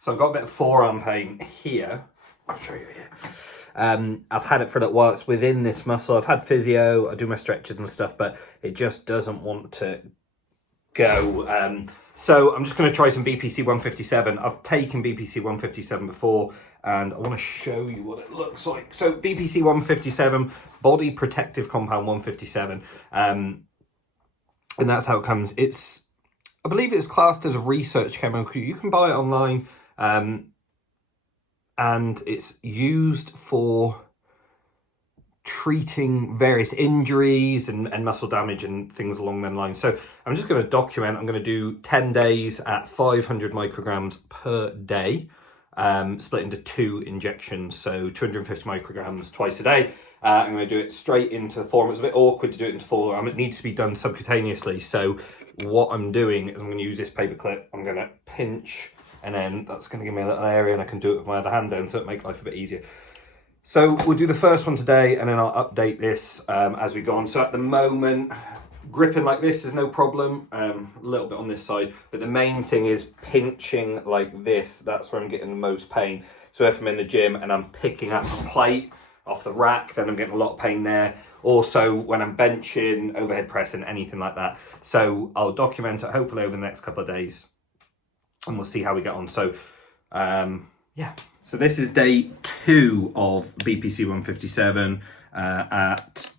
So I've got a bit of forearm pain here. I'll show you here. I've had it for a little while. It's within this muscle. I've had physio, I do my stretches and stuff, but it just doesn't want to go. So I'm just going to try some BPC 157. I've taken BPC 157 before, and I want to show you what it looks like. So BPC 157, body protective compound 157, and that's how it comes. I believe it's classed as a research chemical. You can buy it online, and it's used for treating various injuries and muscle damage and things along them lines. So I'm just going to document. I'm going to do 10 days at 500 micrograms per day, split into 2 injections, so 250 micrograms twice a day. I'm going to do it straight into the forearm. It's a bit awkward to do it into the forearm. It needs to be done subcutaneously. So what I'm doing is I'm going to use this paper clip. I'm going to pinch, and then that's going to give me a little area, and I can do it with my other hand then, so it'll make life a bit easier. So we'll do the first one today, and then I'll update this as we go on. So at the moment, gripping like this is no problem. A little bit on this side, but the main thing is pinching like this. That's where I'm getting the most pain. So if I'm in the gym and I'm picking up a plate off the rack, then I'm getting a lot of pain there. Also, when I'm benching, overhead pressing, anything like that. So I'll document it hopefully over the next couple of days, and we'll see how we get on. So, yeah. So this is day 2 of BPC 157 at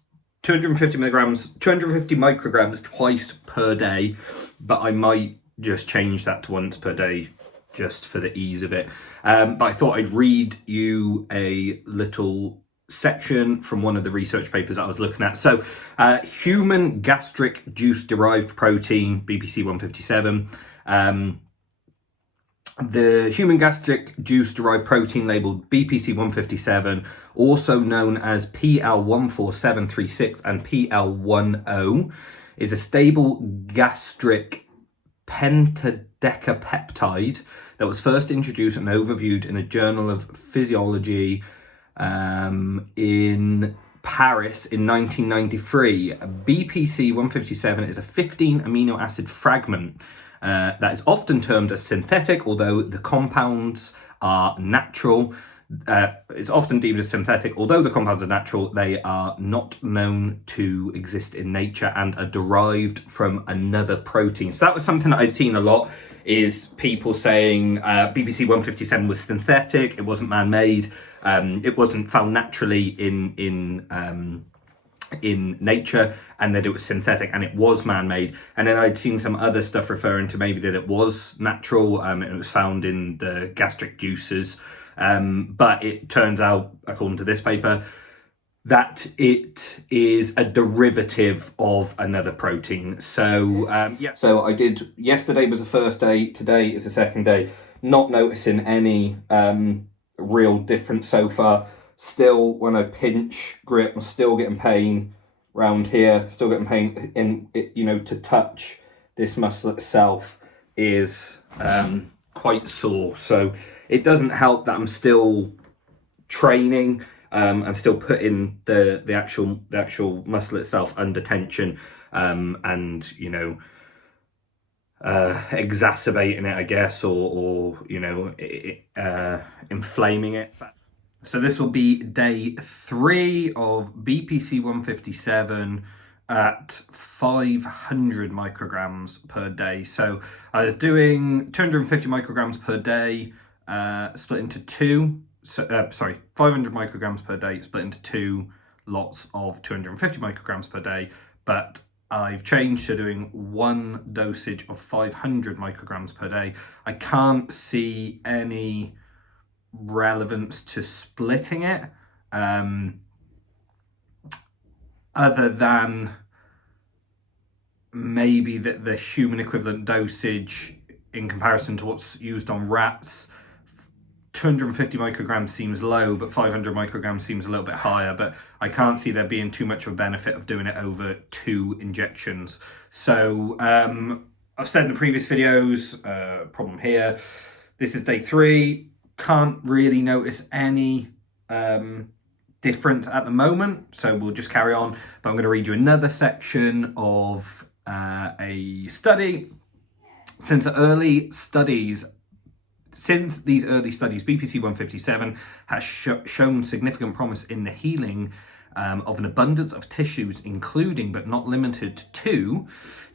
250 micrograms twice per day, but I might just change that to once per day just for the ease of it. But I thought I'd read you a little section from one of the research papers that I was looking at. So human gastric juice derived protein, BPC 157. The human gastric juice derived protein labeled BPC 157, also known as PL14736 and PL10, is a stable gastric pentadecapeptide that was first introduced and overviewed in a journal of physiology in Paris in 1993. BPC 157 is a 15 amino acid fragment that is often termed as synthetic, although the compounds are natural. It's often deemed as synthetic, although the compounds are natural. They are not known to exist in nature and are derived from another protein. So that was something that I'd seen a lot, is people saying BPC 157 was synthetic, it wasn't man-made, it wasn't found naturally in nature, and that it was synthetic and it was man-made. And then I'd seen some other stuff referring to maybe that it was natural, and it was found in the gastric juices. But it turns out, according to this paper, that it is a derivative of another protein. So yeah. So I did, yesterday was the first day, today is the second day. Not noticing any real difference so far. Still, when I pinch, grip, I'm still getting pain around here, still getting pain in it, you know, to touch this muscle itself is quite sore. So it doesn't help that I'm still training and still putting the actual muscle itself under tension, and, you know, exacerbating it, I guess, or you know, inflaming it. So this will be day 3 of BPC 157 at 500 micrograms per day. So I was doing 250 micrograms per day, split into 2. 500 micrograms per day, split into 2 lots of 250 micrograms per day. But I've changed to doing 1 dosage of 500 micrograms per day. I can't see any relevance to splitting it, other than maybe that the human equivalent dosage in comparison to what's used on rats, 250 micrograms seems low, but 500 micrograms seems a little bit higher. But I can't see there being too much of a benefit of doing it over 2 injections. So I've said in the previous videos, problem here, this is day 3. Can't really notice any difference at the moment, so we'll just carry on. But I'm going to read you another section of a study. Since early studies Since these early studies, BPC 157 has shown significant promise in the healing of an abundance of tissues, including but not limited to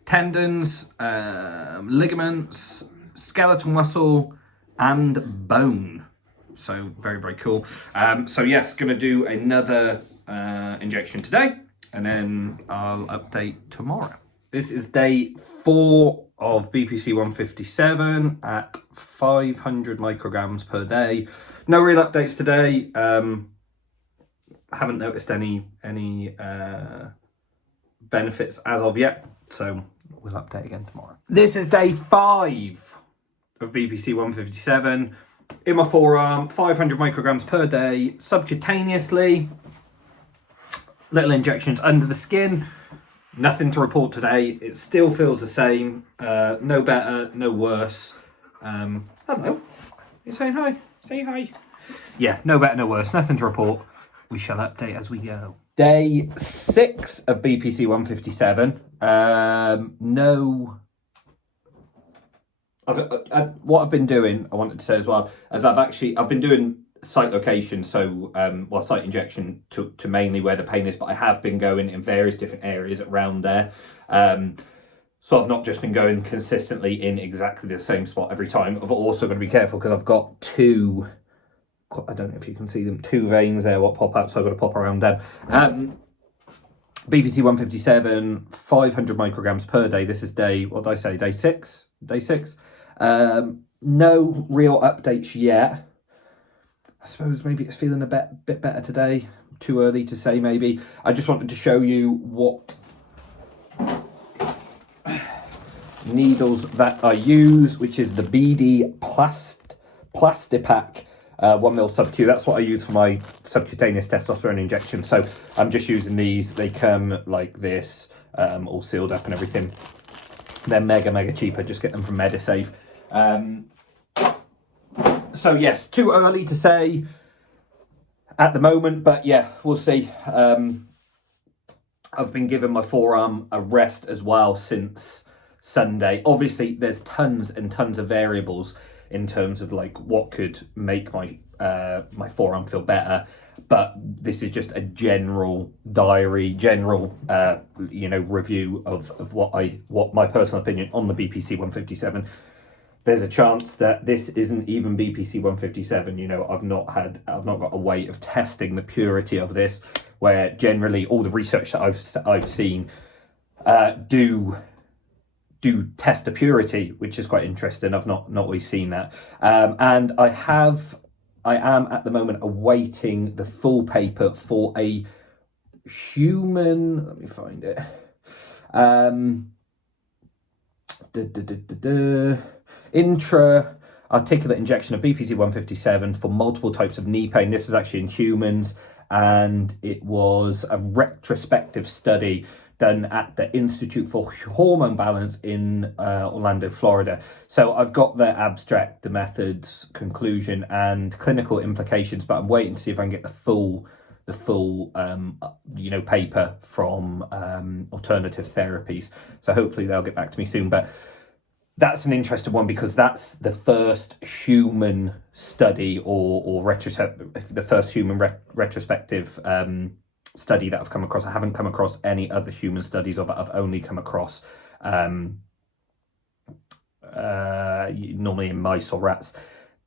tendons, ligaments, skeletal muscle, and bone. So very, very cool. So yes, going to do another injection today, and then I'll update tomorrow. This is day 4 of BPC 157 at 500 micrograms per day. No real updates today. Haven't noticed any benefits as of yet, so we'll update again tomorrow. This is day 5 of BPC 157. In my forearm, 500 micrograms per day, subcutaneously. Little injections under the skin. Nothing to report today. It still feels the same. No better, no worse. Hello. You're saying hi? Say hi. Yeah, no better, no worse. Nothing to report. We shall update as we go. Day 6 of BPC 157. What I've been doing, I wanted to say as well, as I've been doing site location, so site injection to mainly where the pain is, but I have been going in various different areas around there. So I've not just been going consistently in exactly the same spot every time. I've also got to be careful because I've got 2, I don't know if you can see them, 2 veins there what pop out, so I've got to pop around them. BPC 157, 500 micrograms per day. This is day, what did I say, day 6? Day 6. No real updates yet. I suppose maybe it's feeling a bit better today. Too early to say maybe. I just wanted to show you what needles that I use, which is the BD Plastipack 1ml sub-Q. That's what I use for my subcutaneous testosterone injection. So I'm just using these. They come like this, all sealed up and everything. They're mega cheap. I just get them from Medisafe. So yes, too early to say at the moment, but yeah, we'll see. I've been giving my forearm a rest as well since Sunday. Obviously, there's tons and tons of variables in terms of like what could make my my forearm feel better, but this is just a general review of what my personal opinion on the BPC 157. There's a chance that this isn't even BPC 157. You know, I've not got a way of testing the purity of this, where generally all the research that I've seen do test the purity, which is quite interesting. I've not always seen that. And I am at the moment awaiting the full paper for a human, let me find it. Intra-articular injection of BPC 157 for multiple types of knee pain. This is actually in humans, and it was a retrospective study done at the Institute for Hormone Balance in Orlando, Florida. So I've got the abstract, the methods, conclusion, and clinical implications, but I'm waiting to see if I can get the full paper from Alternative Therapies. So hopefully they'll get back to me soon. But that's an interesting one because that's the first human study or the first human retrospective study that I've come across. I haven't come across any other human studies of it. I've only come across normally in mice or rats.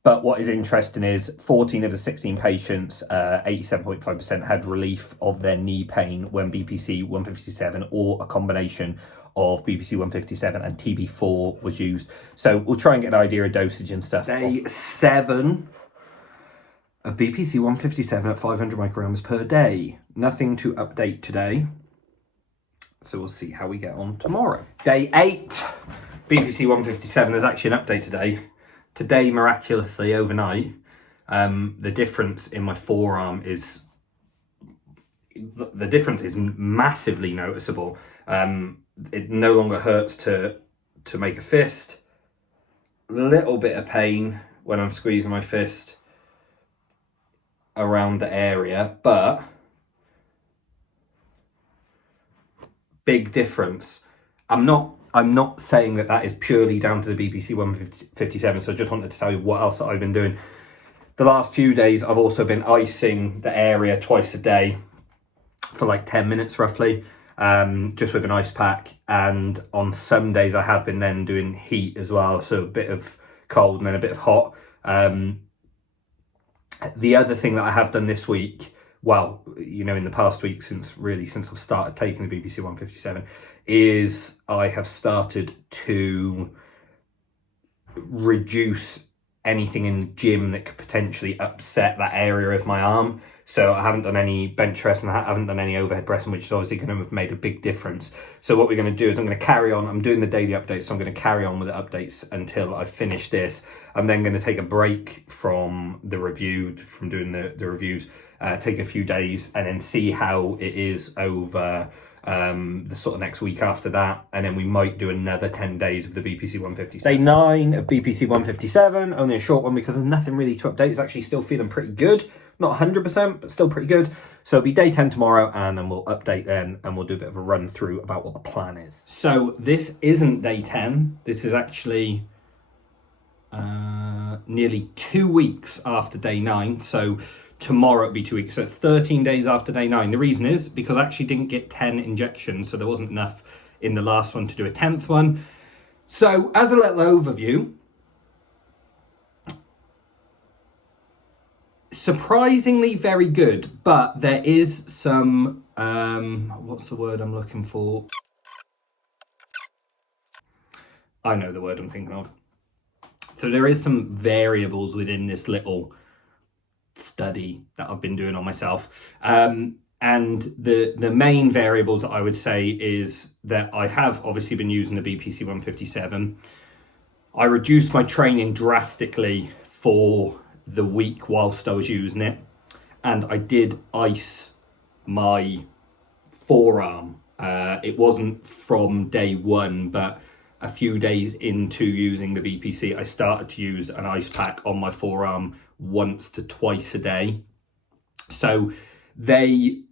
But what is interesting is 14 of the 16 patients, 87.5%, had relief of their knee pain when BPC 157 or a combination of BPC 157 and TB4 was used. So we'll try and get an idea of dosage and stuff. Day 7 of BPC 157 at 500 micrograms per day. Nothing to update today. So we'll see how we get on tomorrow. Day 8, BPC 157. There's actually an update today. Today, miraculously, overnight, the difference in my forearm is massively noticeable. It no longer hurts to make a fist. Little bit of pain when I'm squeezing my fist around the area, but big difference. I'm not I'm not saying that that is purely down to the BPC 157, so I just wanted to tell you what else that I've been doing. The last few days, I've also been icing the area twice a day for like 10 minutes roughly, just with an ice pack. And on some days I have been then doing heat as well, so a bit of cold and then a bit of hot. The other thing that I have done this week, well, you know, in the past week since I've started taking the BPC 157, is I have started to reduce anything in the gym that could potentially upset that area of my arm. So I haven't done any bench press and I haven't done any overhead pressing, which is obviously going to have made a big difference. So what we're going to do is I'm going to carry on. I'm doing the daily updates, so I'm going to carry on with the updates until I finish this. I'm then going to take a break from the review, from doing the reviews, take a few days and then see how it is over the sort of next week after that, and then we might do another 10 days of the BPC 157. Day 9 of BPC 157, only a short one because there's nothing really to update. It's actually still feeling pretty good, not 100%, but still pretty good. So it'll be day 10 tomorrow, and then we'll update then, and we'll do a bit of a run through about what the plan is. So this isn't day 10. This is actually nearly 2 weeks after day 9. So tomorrow it'll be 2 weeks, so it's 13 days after day 9. The reason is because I actually didn't get 10 injections, so there wasn't enough in the last one to do a 10th one. So as a little overview, surprisingly very good, but there is some, what's the word I'm looking for? I know the word I'm thinking of. So there is some variables within this little study that I've been doing on myself, and the main variables that I would say is that I have obviously been using the BPC 157. I reduced my training drastically for the week whilst I was using it, and I did ice my forearm. It wasn't from day 1, but a few days into using the BPC, I started to use an ice pack on my forearm once to twice a day. So they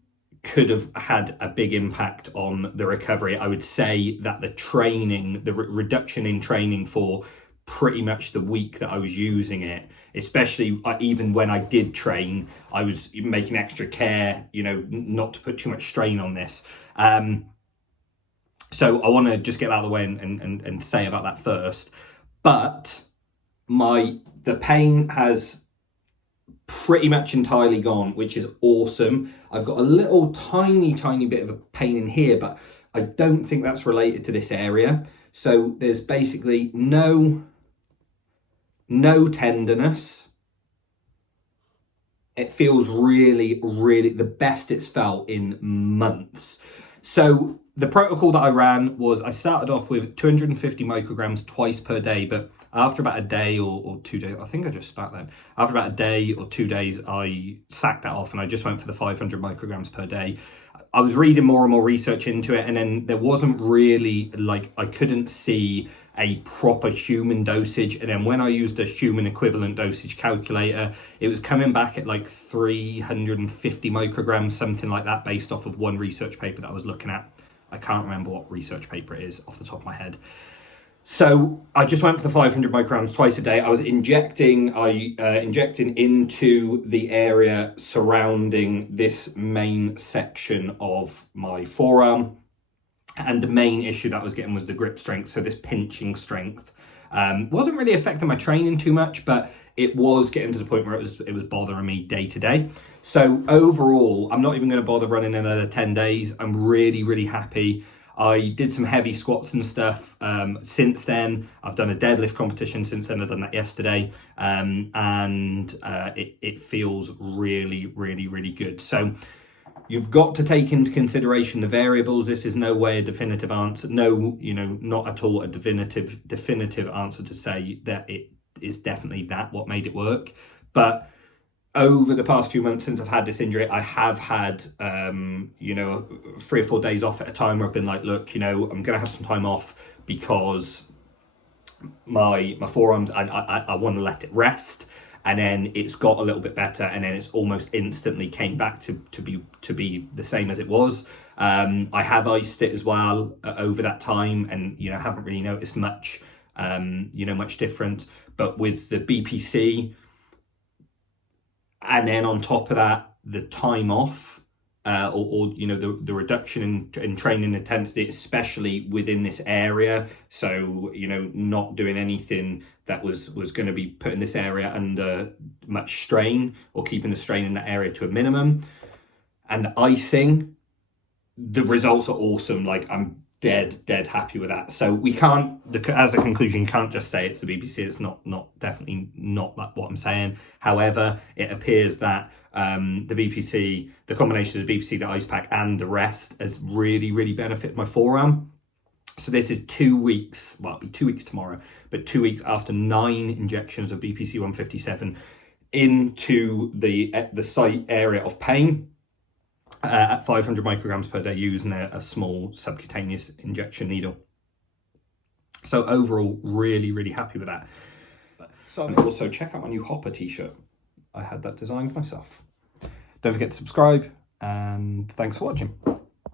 could have had a big impact on the recovery. I would say that the training, the reduction in training for pretty much the week that I was using it, especially even when I did train, I was making extra care, you know, not to put too much strain on this. So I want to just get out of the way and say about that first. But the pain has pretty much entirely gone, which is awesome. I've got a little tiny bit of a pain in here, but I don't think that's related to this area. So there's basically no tenderness. It feels really the best it's felt in months. So the protocol that I ran was I started off with 250 micrograms twice per day, but after about a day or 2 days, I think I just spat then. After about a day or 2 days, I sacked that off and I just went for the 500 micrograms per day. I was reading more and more research into it, and then there wasn't really, like, I couldn't see a proper human dosage. And then when I used a human equivalent dosage calculator, it was coming back at like 350 micrograms, something like that, based off of one research paper that I was looking at. I can't remember what research paper it is off the top of my head. So I just went for the 500 micrograms twice a day. I was injecting into the area surrounding this main section of my forearm. And the main issue that I was getting was the grip strength. So this pinching strength wasn't really affecting my training too much, but it was getting to the point where it was bothering me day to day. So overall, I'm not even going to bother running another 10 days. I'm really happy. I did some heavy squats and stuff since then. I've done a deadlift competition since then. I've done that yesterday. It feels really good. So you've got to take into consideration the variables. This is no way a definitive answer. No, not at all a definitive answer to say that it is definitely that what made it work. But over the past few months since I've had this injury, I have had, 3 or 4 days off at a time where I've been like, look, I'm going to have some time off because my forearms, I want to let it rest. and then it's got a little bit better, and then it's almost instantly came back to be the same as it was. I have iced it as well over that time, and haven't really noticed much much difference. But with the BPC, and then on top of that, the time off, or the reduction in training intensity, especially within this area. So not doing anything that was going to be putting this area under much strain, or keeping the strain in that area to a minimum. And icing, the results are awesome. Like, I'm dead happy with that. So we can't, as a conclusion, you can't just say it's the BPC. It's definitely not what I'm saying. However, it appears that the BPC, the combination of the BPC, the ice pack, and the rest has really benefited my forearm. So this is 2 weeks, well, it'll be 2 weeks tomorrow, but 2 weeks after 9 injections of BPC 157 into the site area of pain, at 500 micrograms per day, using a small subcutaneous injection needle. So overall, really happy with that. So also check out my new Hopper t-shirt. I had that designed myself. Don't forget to subscribe, and thanks for watching.